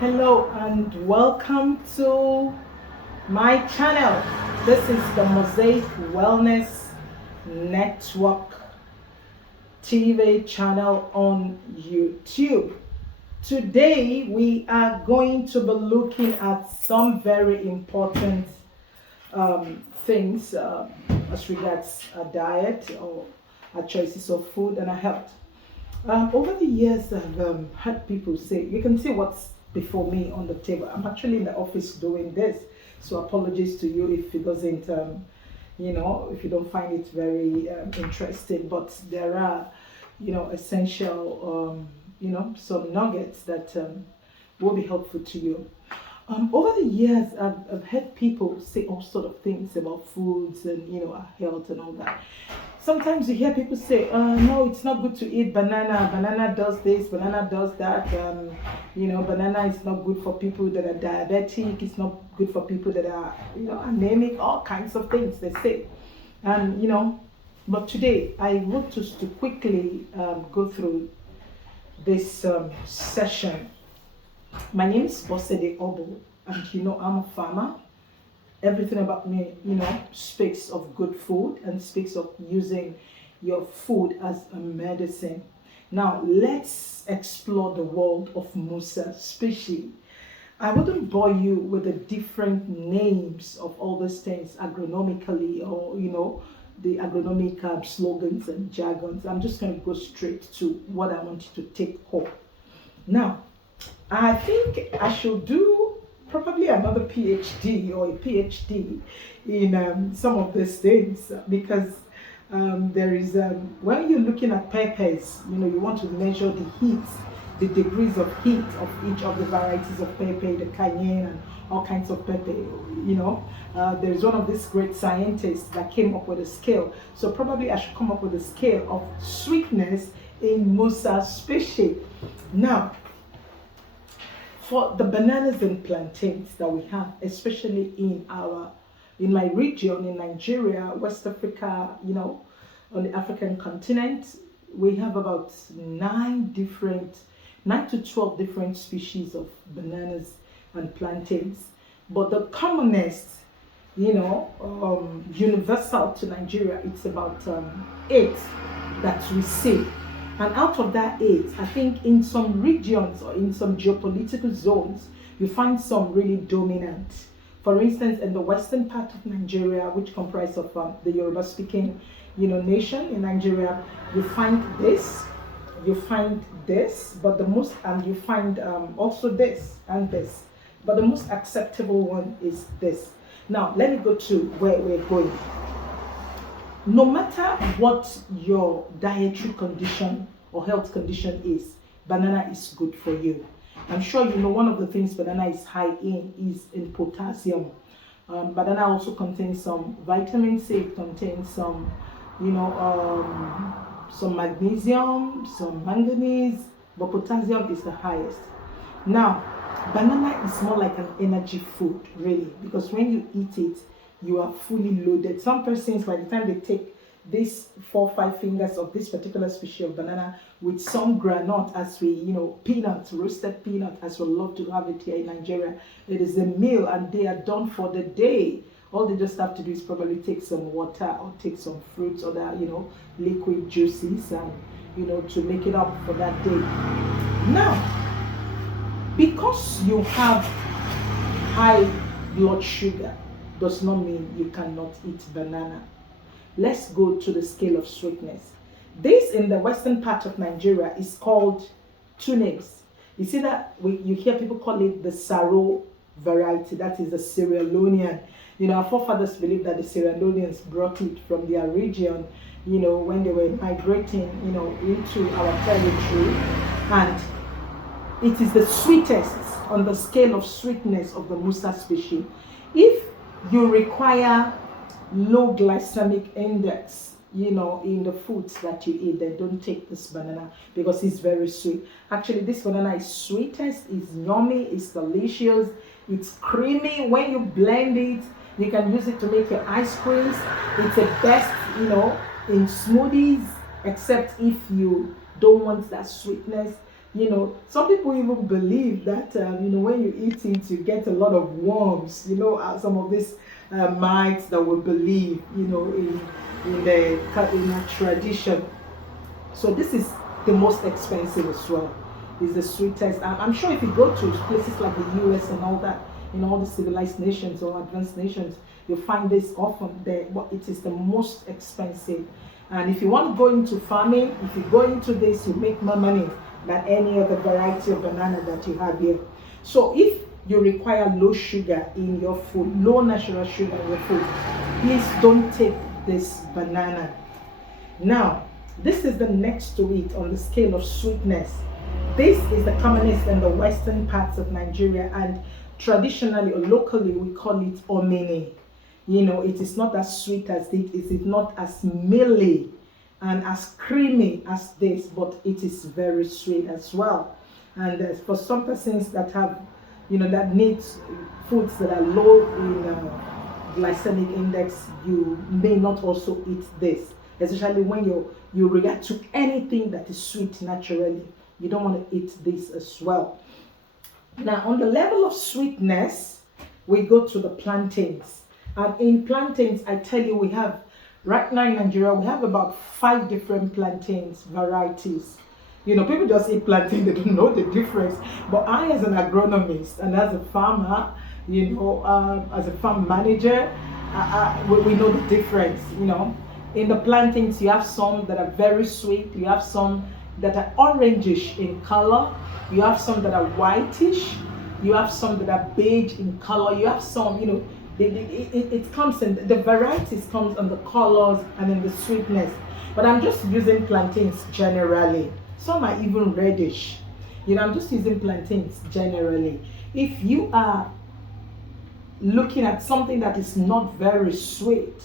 Hello and welcome to my channel. This is the Mosaic Wellness Network TV channel on YouTube. Today we are going to be looking at some very important things as regards our diet or our choices of food and our health. Over the years, I've heard people say, you can see what's before me on the table. I'm actually in the office doing this, so apologies to you if it doesn't, if you don't find it very interesting. But there are, essential, some nuggets that will be helpful to you. Over the years, I've heard people say all sort of things about foods and our health and all that. Sometimes you hear people say, "No, it's not good to eat banana. Banana does this. Banana does that. Banana is not good for people that are diabetic. It's not good for people that are anemic. All kinds of things they say." And but today I want us to quickly go through this session. My name is Bosede Oboh, and I'm a farmer. Everything about me, speaks of good food and speaks of using your food as a medicine. Now, let's explore the world of Musa species. I wouldn't bore you with the different names of all these things agronomically or, the agronomic slogans and jargons. I'm just going to go straight to what I want you to take home. Now, I think I should do probably another PhD or a PhD in some of these things because there is, when you're looking at peppers, you want to measure the heat, the degrees of heat of each of the varieties of pepper, the cayenne and all kinds of pepper, there's one of these great scientists that came up with a scale. So probably I should come up with a scale of sweetness in Musa species. Now, for the bananas and plantains that we have, especially in my region, in Nigeria, West Africa, on the African continent, we have about 9 to 12 different species of bananas and plantains. But the commonest, universal to Nigeria, it's about 8 that we see. And out of that 8, I think in some regions or in some geopolitical zones, you find some really dominant. For instance, in the western part of Nigeria, which comprises of the Yoruba-speaking, nation in Nigeria, you find this, but the most, and you find also this and this. But the most acceptable one is this. Now, let me go to where we're going. No matter what your dietary condition or health condition is, banana is good for you. I'm sure one of the things banana is high in is in potassium. Banana also contains some vitamin C, it contains some, some magnesium, some manganese, but potassium is the highest. Now, banana is more like an energy food, really, because when you eat it, you are fully loaded. Some persons, by the time they take these 4 or 5 fingers of this particular species of banana with some granite, as we, peanut, roasted peanut, as we love to have it here in Nigeria, it is a meal and they are done for the day. All they just have to do is probably take some water or take some fruits or that, liquid juices and, to make it up for that day. Now, because you have high blood sugar, does not mean you cannot eat banana. Let's go to the scale of sweetness. This in the western part of Nigeria is called 2 names. You see that you hear people call it the Saro variety, that is the Sierra Leonean. Our forefathers believe that the Sierra Leoneans brought it from their region, when they were migrating, into our territory. And it is the sweetest on the scale of sweetness of the Musa species. If you require low glycemic index, in the foods that you eat, then don't take this banana because it's very sweet. Actually, this banana is sweetest, it's yummy, it's delicious, it's creamy. When you blend it, you can use it to make your ice creams. It's the best, in smoothies, except if you don't want that sweetness. Some people even believe that when you eat it, you get a lot of worms. Some of these mites that will believe, in a tradition. So this is the most expensive as well. It's the sweetest. I'm sure if you go to places like the US and all that, in all the civilized nations or advanced nations, you find this often there, but it is the most expensive. And if you want to go into farming, if you go into this, you make more money than any other variety of banana that you have here. So if you require low sugar in your food, low natural sugar in your food, please don't take this banana. Now, this is the next to it on the scale of sweetness. This is the commonest in the western parts of Nigeria, and traditionally or locally we call it omini. It is not as sweet as it is not as mealy and as creamy as this, but it is very sweet as well. And for some persons that have, that need foods that are low in glycemic index, you may not also eat this, especially when you react to anything that is sweet naturally. You don't want to eat this as well. Now, on the level of sweetness, we go to the plantains. And in plantains, I tell you, we have, right now in Nigeria, we have about 5 different plantains varieties. People just eat plantain, they don't know the difference. But I, as an agronomist and as a farmer, as a farm manager, we know the difference. In the plantains, you have some that are very sweet, you have some that are orangish in color, you have some that are whitish, you have some that are beige in color, you have some, it comes in, the varieties comes on the colors and in the sweetness. But I'm just using plantains generally. Some are even reddish. I'm just using plantains generally. If you are looking at something that is not very sweet,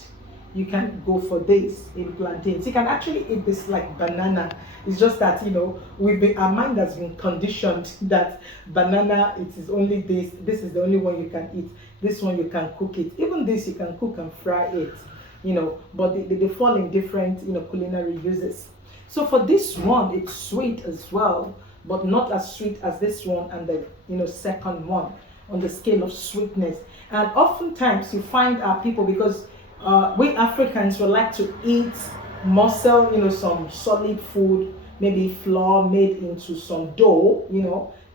you can go for this in plantains. You can actually eat this like banana. It's just that our mind has been conditioned that banana, it is only this is the only one you can eat. This one you can cook it. Even this you can cook and fry it. But they fall in different culinary uses. So for this one, it's sweet as well, but not as sweet as this one and the second one on the scale of sweetness. And oftentimes you find people, because we Africans would like to eat muscle, some solid food, maybe flour made into some dough,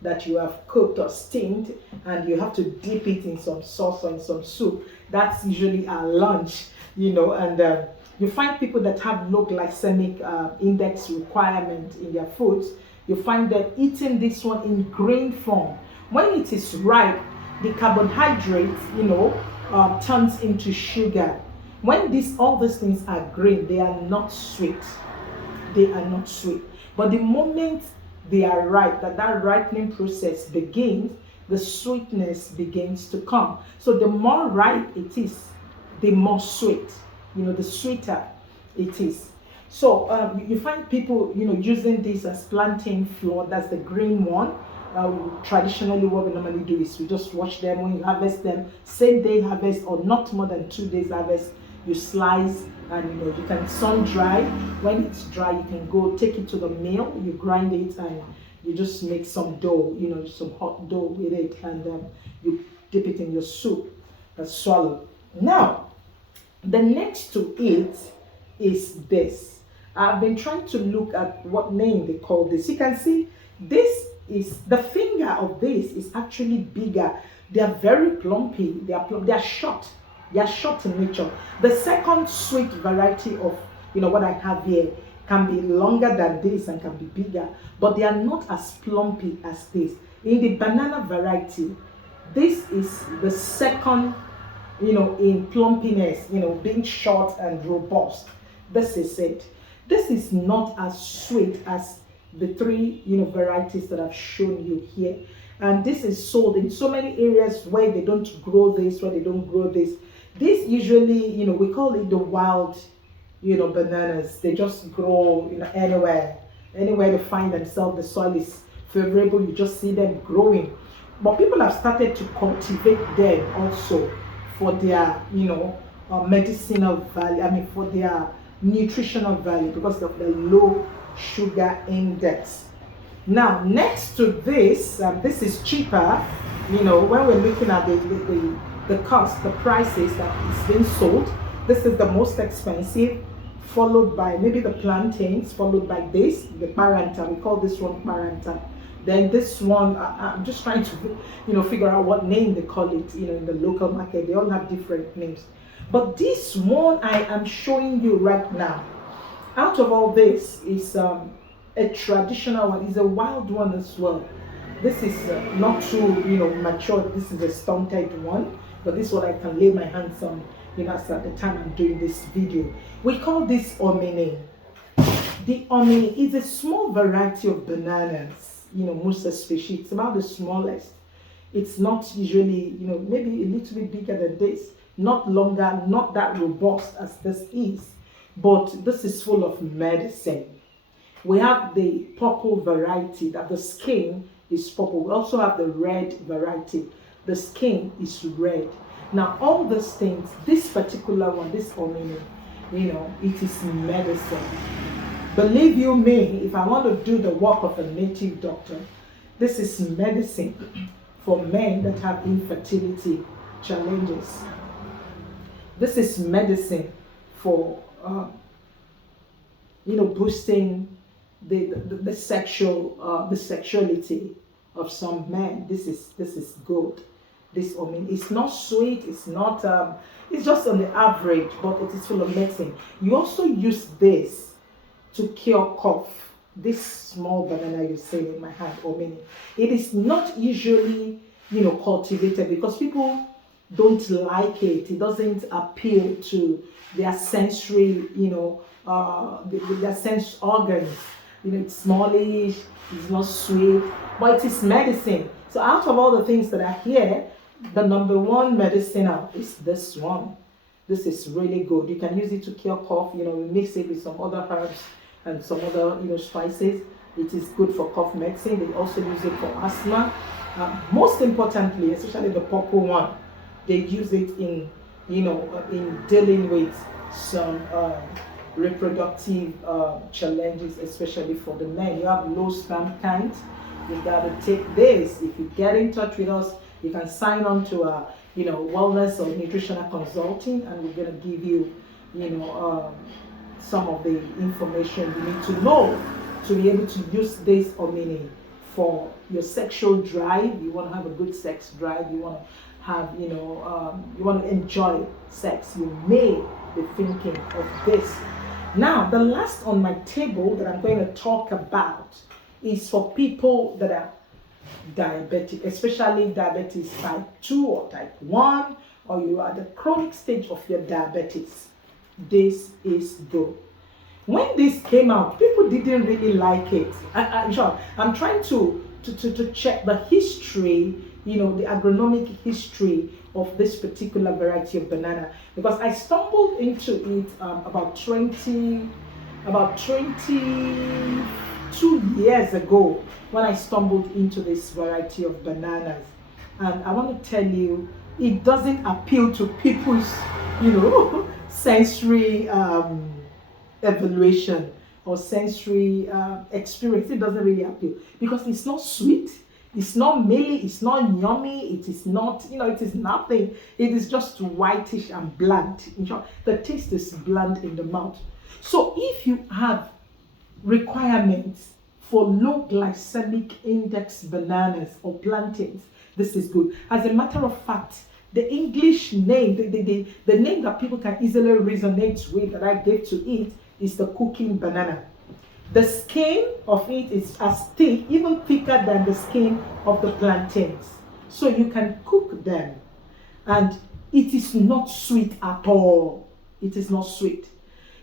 that you have cooked or steamed, and you have to dip it in some sauce or in some soup. That's usually our lunch, and you find people that have low glycemic index requirement in their foods. You find them eating this one in grain form. When it is ripe, the carbohydrate, turns into sugar. When all these things are green, they are not sweet. They are not sweet. But the moment they are ripe, that ripening process begins, the sweetness begins to come. So the more ripe it is, the more sweet. The sweeter it is. So you find people, using this as plantain flour. That's the green one. Traditionally, what we normally do is we just wash them. When you harvest them, same day harvest or not more than 2 days harvest, you slice and you can sun dry. When it's dry, you can go take it to the mill, you grind it, and you just make some dough, some hot dough with it, and you dip it in your soup and swallow. Now, the next to it is this. I've been trying to look at what name they call this. You can see this is the finger of this is actually bigger. They are very plumpy. They are short. They are short in nature. The second sweet variety of what I have here can be longer than this and can be bigger, but they are not as plumpy as this. In the banana variety, this is the second, in plumpiness, being short and robust. This is it. This is not as sweet as the 3 varieties that I've shown you here. And this is sold in so many areas where they don't grow this, where they don't grow this. This usually, we call it the wild, bananas. They just grow, anywhere they find themselves. The soil is favorable. You just see them growing. But people have started to cultivate them also for their, medicinal value. For their nutritional value, because of the low sugar index. Now, next to this, this is cheaper. You know, when we're looking at the cost, the prices that it's been sold, this is the most expensive, followed by maybe the plantains, followed by this, the paranta. We call this one paranta. Then this one, I'm just trying to, figure out what name they call it, in the local market. They all have different names. But this one I am showing you right now, out of all this, is a traditional one. It's a wild one as well. This is not too, mature. This is a stunted one, but this one I can lay my hands on, as at the time I'm doing this video. We call this omini. The omini is a small variety of bananas. Musa species. It's about the smallest. It's not usually, maybe a little bit bigger than this, not longer, not that robust as this is, but this is full of medicine. We have the purple variety that the skin is purple. We also have the red variety. The skin is red. Now, all these things, this particular one, this omini, it is medicine. Believe you me, if I want to do the work of a native doctor, this is medicine for men that have infertility challenges. This is medicine for, boosting the sexuality of some men. This is good. This, it's not sweet. It's not. It's just on the average, but it is full of medicine. You also use this to cure cough. This small banana you see in my hand, omini, it is not usually, cultivated because people don't like it. It doesn't appeal to their sensory, their sense organs. It's smallish, it's not sweet, but it is medicine. So out of all the things that are here, the number one medicinal is this one. This is really good. You can use it to cure cough. We mix it with some other herbs and some other, spices. It is good for cough medicine. They also use it for asthma. Most importantly, especially the purple one, they use it in, in dealing with some reproductive challenges, especially for the men. You have low sperm count. You got to take this. If you get in touch with us, you can sign on to a, wellness or nutritional consulting, and we're going to give you, some of the information you need to know to be able to use this omini for your sexual drive. You want to have a good sex drive. You want to have, you want to enjoy sex. You may be thinking of this. Now, the last on my table that I'm going to talk about is for people that are diabetic, especially diabetes type 2 or type 1, or you are at the chronic stage of your diabetes. This is good. When this came out, people didn't really like it. I'm trying to check the history, the agronomic history of this particular variety of banana, because I stumbled into it about 22 years ago when I stumbled into this variety of bananas. And I want to tell you, it doesn't appeal to people's, sensory evaluation or sensory experience. It doesn't really appeal because it's not sweet, it's not mealy, it's not yummy, it is not, it is nothing. It is just whitish and bland. The taste is bland in the mouth. So if you have requirements for low glycemic index bananas or plantains, this is good. As a matter of fact, the English name, the name that people can easily resonate with that I gave to it is the cooking banana. The skin of it is as thick, even thicker than the skin of the plantains. So you can cook them. And it is not sweet at all. It is not sweet.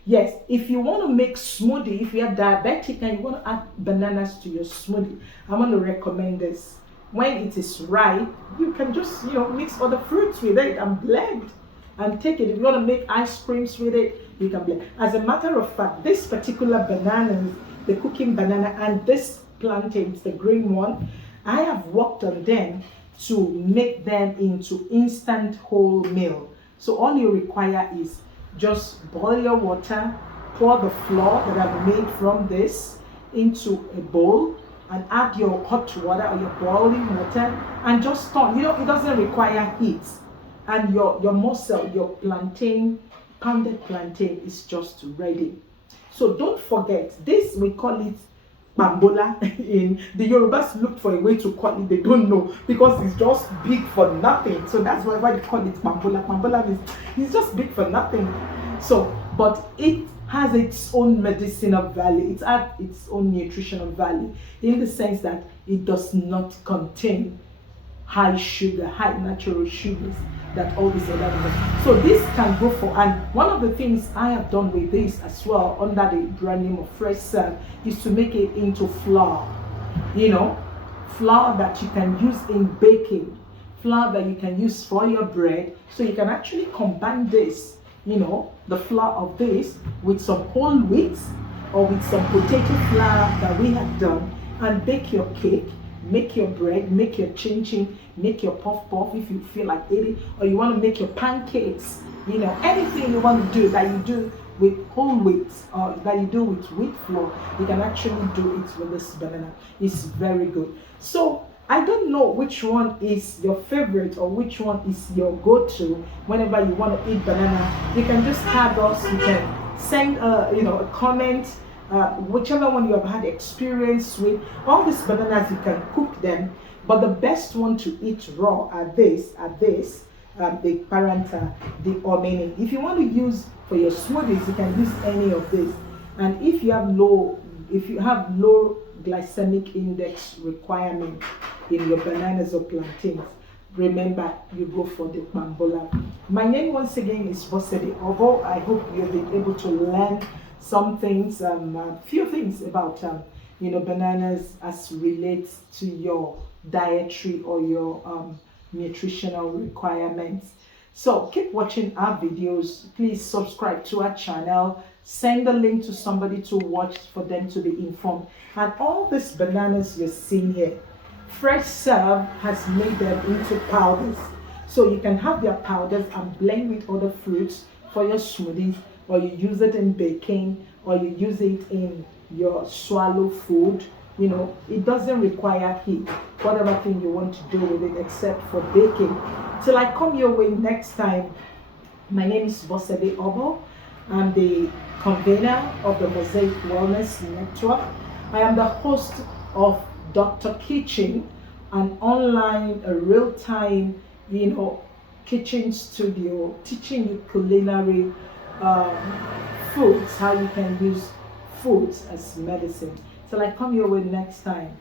Yes, if you want to make smoothie, if you are diabetic and you want to add bananas to your smoothie, I'm going to recommend this. When it is ripe, you can just, mix other fruits with it and blend and take it. If you want to make ice creams with it, you can blend. As a matter of fact, this particular banana, the cooking banana, and this plantains, the green one, I have worked on them to make them into instant whole meal. So all you require is just boil your water, pour the flour that I've made from this into a bowl, and add your hot water or your boiling water and just turn. You know, it doesn't require heat. And your mussel, your plantain, pounded plantain is just ready. So don't forget, this we call it bambola. In the Yorubas looked for a way to call it, they don't know because it's just big for nothing. So that's why they call it bambola. Bambola means it's just big for nothing. So, but it has its own medicinal value. It has its own nutritional value in the sense that it does not contain high sugar, high natural sugars that all these other things. So this can go for, and one of the things I have done with this as well under the brand name of Fresh Serve is to make it into flour. You know, flour that you can use in baking, flour that you can use for your bread. So you can actually combine this, you know, the flour of this with some whole wheat or with some potato flour that we have done and bake your cake, make your bread, make your chin-chin, make your puff-puff if you feel like eating, or you want to make your pancakes, you know, anything you want to do that you do with whole wheat or that you do with wheat flour, you can actually do it with this banana. It's very good. So I don't know which one is your favorite or which one is your go-to whenever you want to eat banana. You can just tag us, you can send a comment, whichever one you have had experience with. All these bananas, you can cook them, but the best one to eat raw are the paranta, the omeni. If you want to use for your smoothies, you can use any of this. And if you have low glycemic index requirement in your bananas or plantains, remember you go for the bambola. My name once again is Bosede Oboh. I hope you've been able to learn some things, few things about bananas as relates to your dietary or your nutritional requirements. So keep watching our videos. Please subscribe to our channel. Send the link to somebody to watch for them to be informed. And all these bananas you're seeing here, Fresh Serve has made them into powders. So you can have their powders and blend with other fruits for your smoothies, or you use it in baking, or you use it in your swallow food. You know, it doesn't require heat, whatever thing you want to do with it except for baking. Till I come your way next time, my name is Bosede Oboh. I'm the convener of the Mosaic Wellness Network. I am the host of Dr. Kitchen, an online, real-time, kitchen studio teaching you culinary foods, how you can use foods as medicine. Till I come your way next time.